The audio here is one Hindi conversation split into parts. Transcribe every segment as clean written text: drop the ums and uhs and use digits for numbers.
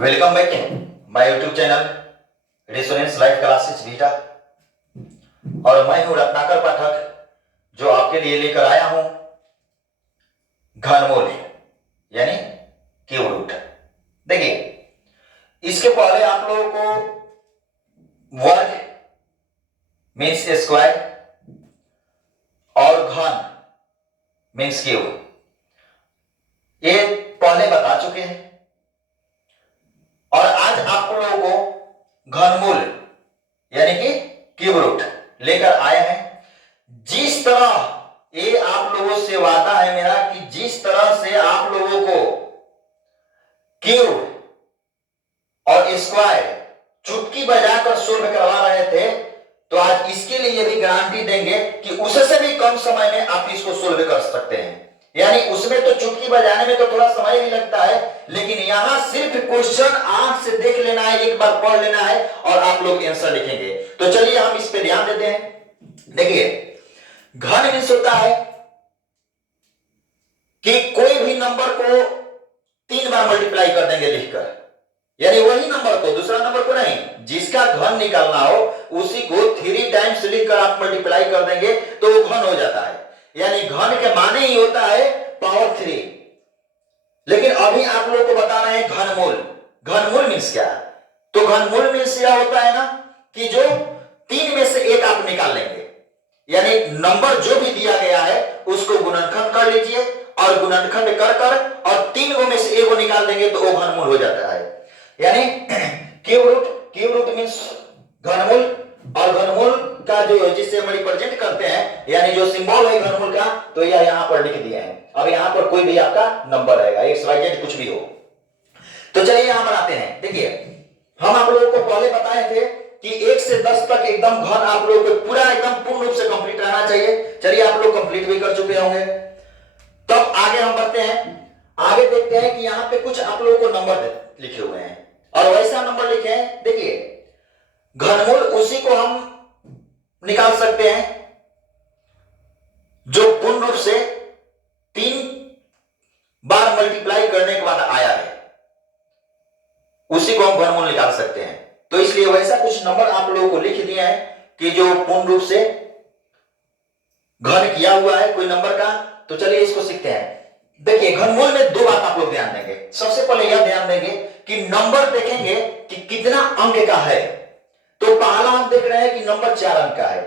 Welcome back my YouTube channel resonance live classes beta. और मैं हूं रत्नाकर पाठक, जो आपके लिए लेकर आया हूं घनमूल यानी क्यूब रूट। देखिए, इसके पहले आप लोगों को वर्ग मीन्स स्क्वायर और घन मीन्स क्यूब ये पहले बता चुके हैं। और आज आप लोगों को घनमूल यानी कि क्यूब रूट लेकर आए हैं। जिस तरह ये आप लोगों से वादा है मेरा कि जिस तरह से आप लोगों को क्यूब और स्क्वायर चुटकी बजाकर सोल्व करवा रहे थे, तो आज इसके लिए भी गारंटी देंगे कि उससे भी कम समय में आप इसको सोल्व कर सकते हैं। यानी उसमें तो चुटकी बजाने में तो थोड़ा समय भी लगता है, लेकिन यहां सिर्फ क्वेश्चन आंख से देख लेना है, एक बार पढ़ लेना है और आप लोग आंसर लिखेंगे। तो चलिए हम इस पे ध्यान देते हैं। देखिए, घन मीन्स होता है कि कोई भी नंबर को 3 बार मल्टीप्लाई कर देंगे लिखकर, यानी वही नंबर को, दूसरा नंबर को नहीं। जिसका घन निकालना हो उसी को 3 टाइम्स लिखकर आप मल्टीप्लाई कर देंगे तो वो घन हो जाता है। यानी घन के माने ही होता है पावर 3। लेकिन अभी आप लोगों को बता रहे हैं घनमूल। घनमूल मीन्स क्या? तो घनमूल मीन्स यह होता है ना कि जो 3 में से एक आप निकाल लेंगे, यानी नंबर जो भी दिया गया है उसको गुणनखंड कर लीजिए और गुणनखंड कर कर और 3 में से एक को निकाल देंगे तो वो घनमूल हो जाता है। यानी क्यूब रूट मीन्स घनमूल। और घनमूल का जो जिससे हम रिप्रेजेंट करते हैं, यानी जो सिंबल है घनमूल का, तो यह यहां पर लिख दिए हैं। अब यहां पर कोई भी आपका नंबर रहेगा, एक्स वाई जेड कुछ भी हो। तो चलिए यहां बनाते हैं। देखिए, हम आप लोगों को पहले बताए थे कि 1 से 10 तक एकदम घन आप लोगों को पूरा एकदम पूर्ण रूप से कंप्लीट रहना चाहिए। चलिए, आप लोग कंप्लीट भी कर चुके होंगे। तब आगे हम बढ़ते हैं। आगे देखते हैं कि यहां पे कुछ आप लोगों को नंबर लिखे हुए हैं और वैसा नंबर लिखे हैं। देखिए, घनमूल उसी को हम निकाल सकते हैं जो पूर्ण रूप से 3 बार मल्टीप्लाई करने के बाद आया है, उसी को हम घनमूल निकाल सकते हैं। तो इसलिए वैसा कुछ नंबर आप लोगों को लिख दिए हैं कि जो पूर्ण रूप से घन किया हुआ है कोई नंबर का। तो चलिए इसको सीखते हैं। देखिए, घनमूल में 2 बात आप लोग ध्यान देंगे। सबसे पहले यह ध्यान देंगे कि नंबर देखेंगे कि कितना अंक का है। तो पहला हम देख रहे हैं कि नंबर 4 अंक का है।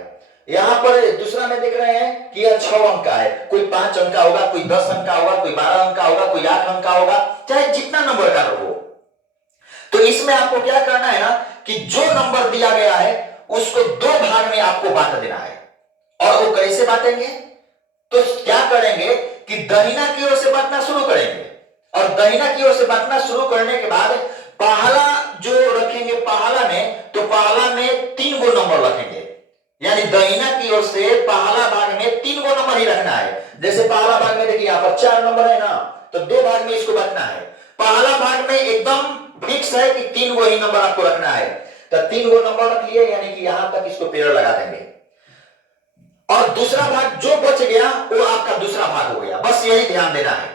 यहां पर दूसरा में देख रहे हैं कि यह 6 अंक का है। कोई 5 अंक का होगा, कोई 10 अंक का होगा, कोई 12 अंक का होगा, कोई 8 अंक का होगा, चाहे जितना नंबर का हो। तो इसमें आपको क्या करना है ना कि जो नंबर दिया गया है उसको 2 भाग में आपको बांट देना है। और वो कैसे बांटेंगे? तो क्या करेंगे कि दहिना की ओर से बांटना शुरू करेंगे और दहिना की ओर से बांटना शुरू करने के बाद पहला जो रखेंगे पहला में, तो पहला में 3 गो नंबर रखेंगे। यानी दहिना की ओर से पहला भाग में 3 गो नंबर ही रखना है। जैसे पहला भाग में देखिए यहां पर 4 नंबर है ना, तो 2 भाग में इसको बांटना है। पहला भाग में एकदम फिक्स है कि 3 गो ही नंबर आपको रखना है, तो 3 गो नंबर रख लिए, यानी कि यहां तक इसको पेड़ लगा देंगे। और दूसरा भाग जो बच गया वो आपका दूसरा भाग हो गया। बस यही ध्यान देना है।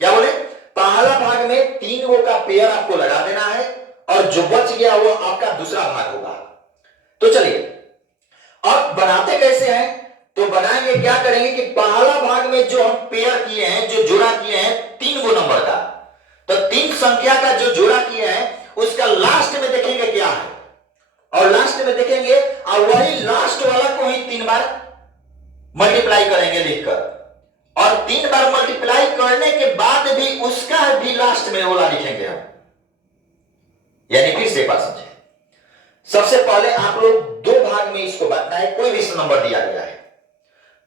क्या बोले? पहला भाग में 3 गो का पेयर आपको लगा देना है और जो बच गया वो आपका दूसरा भाग होगा। तो चलिए, अब बनाते कैसे हैं? तो बनाएंगे, क्या करेंगे कि पहला भाग में जो हम पेयर किए हैं, जो जोड़ा किए हैं 3 गो नंबर का, तो 3 संख्या का जो जोड़ा किए हैं उसका लास्ट में देखेंगे क्या है, और लास्ट में देखेंगे और वही लास्ट वाला को ही 3 बार मल्टीप्लाई करेंगे लिखकर, और 3 बार मल्टीप्लाई करने के बाद भी उसका भी लास्ट में वाला लिखेंगे हम। यानी फिर से बात समझे। सबसे पहले आप लोग 2 भाग में इसको बांटना है। कोई भी नंबर दिया गया है,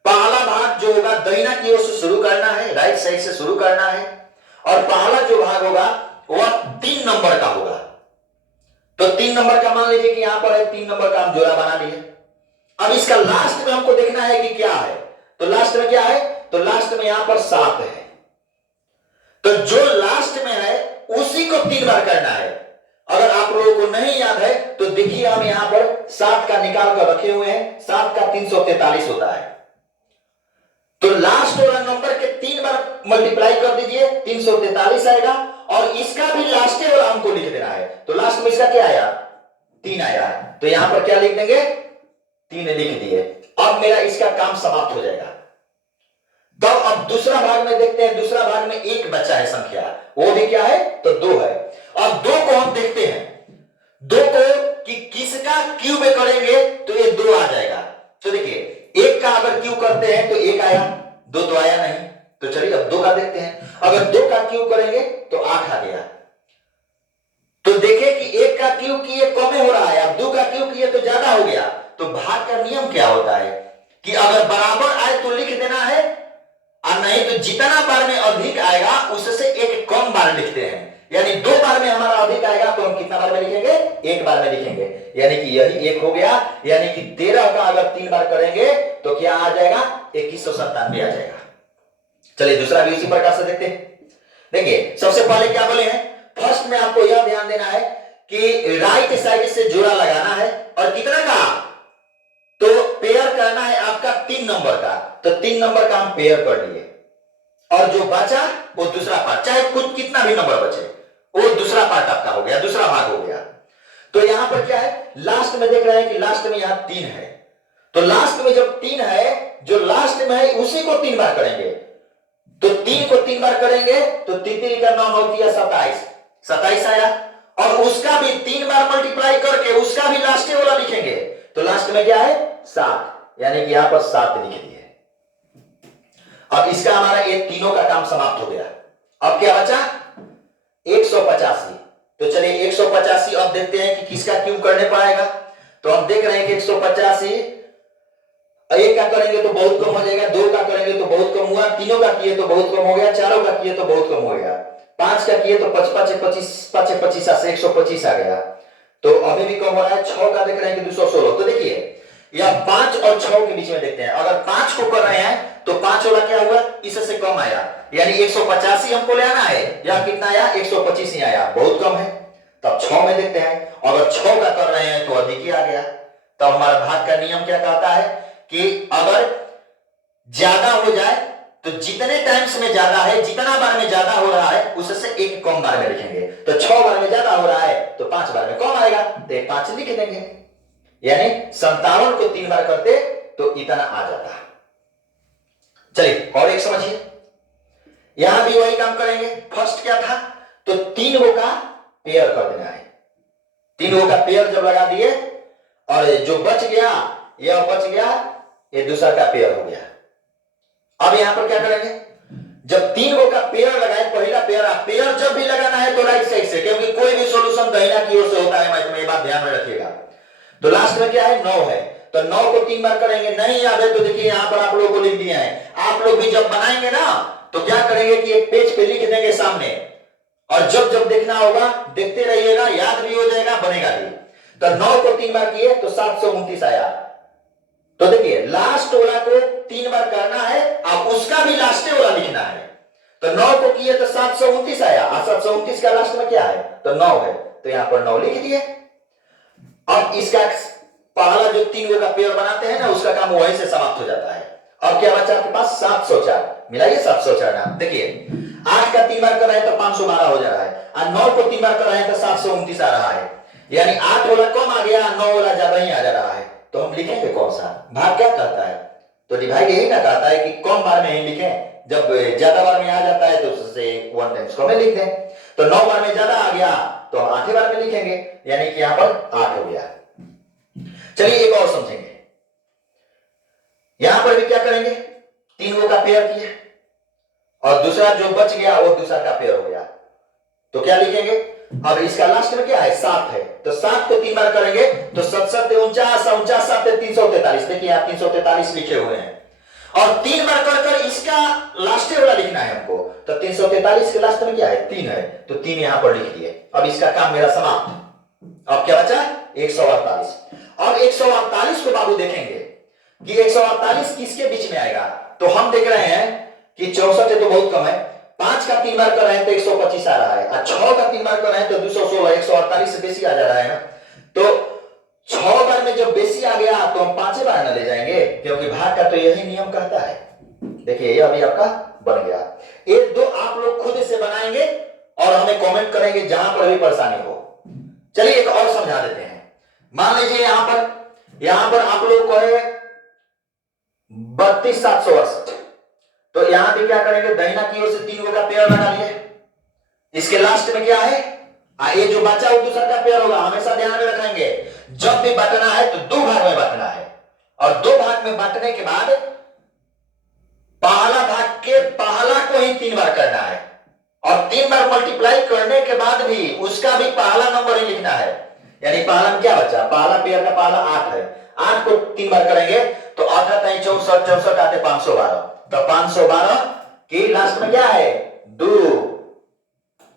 पहला भाग जो होगा दहिना की ओर से शुरू करना है, राइट साइड से शुरू करना है, और पहला जो भाग होगा वह 3 नंबर का होगा। तो 3 नंबर का मान लीजिए कि यहां पर है 3 नंबर का हम जोड़ा बना लिए। अब इसका लास्ट में हमको देखना है कि क्या है। तो लास्ट में क्या है? तो लास्ट में यहां पर 7 है। तो जो लास्ट में है उसी को 3 बार करना है। अगर आप लोगों को नहीं याद है तो देखिए, हम यहां पर 7 का निकाल कर रखे हुए हैं। 7 का 343 होता है। तो लास्ट वाला नंबर के 3 बार मल्टीप्लाई कर दीजिए, 343 आएगा। और इसका भी लास्ट वाला हमको लिख देना है। तो लास्ट में इसका क्या आया, 3 आया, तो यहां पर क्या लिख देंगे, 3 लिख दिए। अब मेरा इसका काम समाप्त हो जाएगा। तो अब दूसरा भाग में देखते हैं, दूसरा भाग में 1 बचा है संख्या, वो भी क्या है, तो 2 है। अब 2 को हम देखते हैं, 2 को कि किसका क्यूब करेंगे तो ये 2 आ जाएगा। तो देखिए 1 का अगर क्यूब करते हैं तो 1 आया, 2 तो आया नहीं। तो चलिए अब 2 का देखते हैं, अगर 2 का क्यूब करेंगे तो 8 आ गया। तो देखें कि 1 का क्यूब किए कम हो रहा है, अब 2 का क्यूब किए तो ज्यादा हो गया। तो भाग का नियम क्या होता है कि अगर बराबर आए तो लिख देना है, और नहीं तो जितना बार में अधिक आएगा उससे एक कम बार लिखते हैं। यानी 2 बार में हमारा अधिक आएगा तो हम कितना बार में लिखेंगे, 1 बार में लिखेंगे। यानी कि यही 1 हो गया, यानी कि 13 का अगर 3 बार करेंगे तो क्या आ जाएगा, 2197 आ जाएगा। चलिए दूसरा भी उसी प्रकार से देखते हैं। देखिए सबसे पहले क्या बोले हैं, फर्स्ट में आपको यह ध्यान देना है कि राइट साइड से जोड़ा लगाना है, और कितना का, तो पेयर करना है आपका 3 नंबर का। तो 3 नंबर का हम पेयर कर लिए, और जो बचा वो दूसरा पार्ट, चाहे कुछ कितना भी नंबर बचे वो दूसरा पार्ट आपका हो गया, दूसरा भाग हो गया। तो यहां पर क्या है, लास्ट में देख रहे हैं कि लास्ट में यहां 3 है। तो लास्ट में जब 3 है, जो लास्ट में है उसी को 3 बार करेंगे। तो 3 को 3 बार करेंगे तो 3 का 9 होती है 27, 27 आया। और उसका भी 3 बार मल्टीप्लाई करके उसका भी लास्ट वाला लिखेंगे। तो लास्ट में क्या है, 7, यानी कि यहां पर 7 लिख दिए। अब इसका हमारा ये तीनों का काम समाप्त हो गया। अब क्या बचा, 185। तो चलिए 185 अब देखते हैं कि किसका क्यूब करने पाएगा। तो हम देख रहे हैं कि 185 1 का करेंगे तो बहुत कम हो जाएगा, 2 का करेंगे तो बहुत कम हुआ, 3 का किए तो बहुत कम हो गया, 4 का किए तो बहुत कम हो गया, 5 का किए तो 25 से 125 आ गया। तो अभी भी कम हो रहा है। 6 का देख रहे हैं कि 216। तो देखिए या 5 और 6 के बीच में देखते हैं, अगर 5 को कर रहे हैं तो 5 वाला क्या हुआ, इससे कम आया, यानी 185 हमको ले आना है, या कितना आया, 125 ही आया, बहुत कम है। तब 6 में देखते हैं, अगर 6 का कर रहे हैं तो अधिक ही आ गया। तब हमारा भाग का नियम क्या कहता है कि अगर ज्यादा हो जाए तो जितने टाइम्स में ज्यादा है, जितना बार में ज्यादा हो रहा है उससे एक कम बार में लिखेंगे। तो 6 बार में ज्यादा हो रहा है तो 5 बार में कम आएगा, तो 5 लिख देंगे। यानी 57 को 3 बार करते तो इतना आ जाता। चलिए और एक समझिए, यहां भी वही काम करेंगे। फर्स्ट क्या था, तो 3 का पेयर कर देना है। 3 का पेयर जब लगा दिए, और जो बच गया, यह बच गया, ये दूसरा का पेयर हो गया। अब यहां पर क्या करेंगे, जब 3 का पेयर लगाए, पहला पेयर जब भी लगाना है तो राइट साइड से, क्योंकि कोई भी सॉल्यूशन दाहिना की ओर से होता है मैथ में, ये बात ध्यान में रखिएगा। तो लास्ट में क्या है, 9 है, तो 9 को 3 बार करेंगे। नहीं याद है तो देखिए यहां पर आप लोगों को लिख दिया है। आप लोग भी जब बनाएंगे ना तो क्या करेंगे कि एक पेज पे लिख देंगे सामने, और जब जब देखना होगा देखते रहिएगा, याद भी हो जाएगा, बनेगा भी। तो 9 को 3 बार किए तो 729 आया। तो देखिए लास्ट वाला को 3 बार करना है, अब उसका भी लास्ट वाला लिखना है। तो 9 को किए तो 729 आया, और 729 का लास्ट में क्या है, तो 9 है, तो यहां पर 9 लिख दिए। अब इसका पहला जो 3 का पेयर बनाते हैं ना, उसका काम वहीं से समाप्त हो जाता है। अब क्या बचा आपके पास, 704, मिलाइए 704 ना। देखिए 8 का 3 बार कर रहे हैं तो 512 हो जा रहा है, और 9 को 3 बार कर रहे हैं तो 729 आ रहा है। यानी 8 वाला कम आ गया, 9 वाला ज्यादा ही आ जा रहा है। तो हम लिखेंगे कौन सा भाग, क्या कहता है, तो डिवाइड यही ना कहता है कि कम बार में ही लिखें, जब ज्यादा बार में आ जाता है तो उससे 1 टाइम्स कम में लिख दें। तो 9 बार में ज्यादा आ गया तो हम 8 बार में लिखेंगे, यानी कि यहां पर 8 हो गया। चलिए एक और समझेंगे, यहां पर भी क्या करेंगे, 3 का पेयर किया, और दूसरा जो बच गया वो दूसरा का पेयर हो गया। तो क्या लिखेंगे, अब इसका लास्ट में क्या है, 7 है, तो 7 को 3 बार करेंगे तो 7 7 49, 49 7 343। देखिए आप 343 लिखे हुए हैं, और 3 बार कर इसका लास्ट वाला लिखना है हमको। तो 343 के लास्ट में क्या है, 3 है, तो 3 यहां पर लिख दिए। अब इसका काम मेरा समाप्त। अब क्या बचा, 148। अब 148 को बाबू देखेंगे कि 148 किसके बीच में आएगा। तो हम देख रहे हैं कि 64 है तो बहुत कम है, 5 का 3 बार कर रहे हैं तो 125 आ रहा है, और 6 का 3 बार कर रहे हैं तो 216, 148 से बेसी आ जा रहा है ना। तो 6 बार में जब बेसी आ गया तो हम 5 बार न ले जाएंगे, क्योंकि भाग का तो यही नियम कहता है। देखिए ये अभी आपका बन गया। ये 2 आप लोग खुद से बनाएंगे, और हमें कमेंट करेंगे जहां पर भी परेशानी हो। चलिए एक और समझा देते हैं। मान लीजिए यहां पर आप लोग को है 32,768, तो यहां भी क्या करेंगे, दाहिना की ओर से 3 गो का पेयर लगा लिए। इसके लास्ट में क्या है, ये जो बचा वो दूसरा का पेयर होगा। हमेशा ध्यान में रखेंगे, जब भी बांटना है तो 2 भाग में बांटना है, और 2 भाग में बांटने के बाद पहला भाग के पहला को ही 3 बार करना है, और 3 बार मल्टीप्लाई करने के बाद भी उसका भी पहला नंबर ही लिखना है। यानी पहला में क्या बचा, पहला पेयर का पहला 8 है, 8 को 3 बार करेंगे तो 8 आता है 64, 64 आते 512, तो 512 की लास्ट में क्या है 2।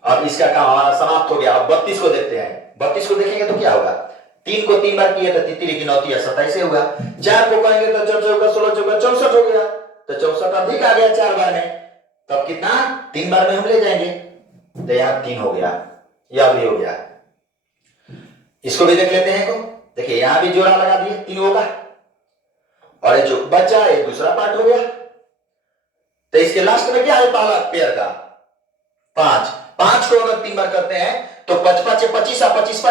अब इसका काम हमारा समाप्त हो गया। अब 32 को देखते हैं। 32 को देखेंगे तो क्या होगा, 3 को 3 बार किए तो 33 की 9 27 होगा। 4 को करेंगे तो 4 चौका 16 चौका 64 हो गया, तो 64 अधिक आ गया 4 बार में, तब कितना 3 बार में हम ले जाएंगे, तो यहां 3 हो गया, यह भी हो गया। इसको भी देख लेते हैं को, देखिए यहां भी जोड़ा लगा दिए 3 का, और ये जो बचा है दूसरा पार्ट हो गया। तो इसके लास्ट में क्या है, पहला पेयर का 5 को अगर 3 बार करते हैं तो 5 5 25 25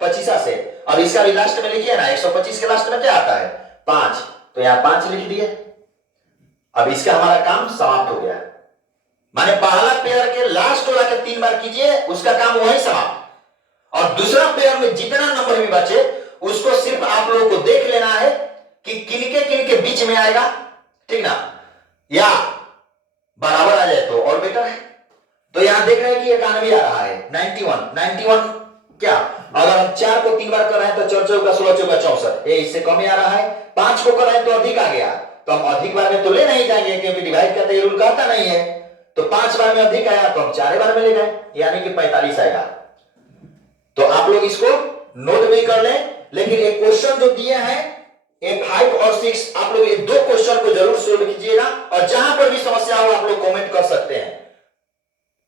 25 से। अब इसका भी लास्ट में लिखिए ना, 125 के लास्ट में क्या आता है 5, तो यहां 5 लिख दिए। अब इसका हमारा काम समाप्त हो गया। माने पहला पेयर के लास्ट वाला के 3 बार कीजिए, उसका काम वहीं समाप्त, और दूसरा पेयर में जितना नंबर भी बचे उसको सिर्फ आप लोगों को देख लेना है कि किनके बीच में आएगा, ठीक ना, या बराबर आ जाए तो और बेटर है। तो यहां देख रहे हैं कि 91 आ रहा है, 91 क्या, अगर हम 4 को 3 बार कर रहे हैं तो 4 चौका 16 चौका 64, ये इससे कम ही आ रहा है। 5 को कर रहे हैं तो अधिक आ गया, तो हम अधिक बार में तो ले नहीं जाएंगे क्योंकि डिवाइड करते ये रूल कहता नहीं है। तो 5 बार में अधिक आया तो हम 4 बार में ले गए, यानी कि 45 आएगा। तो आप लोग इसको नोट भी कर लें, लेकिन एक क्वेश्चन जो दिए हैं 5 और 6, आप लोग ये 2 क्वेश्चन को जरूर सोल्व कीजिएगा। और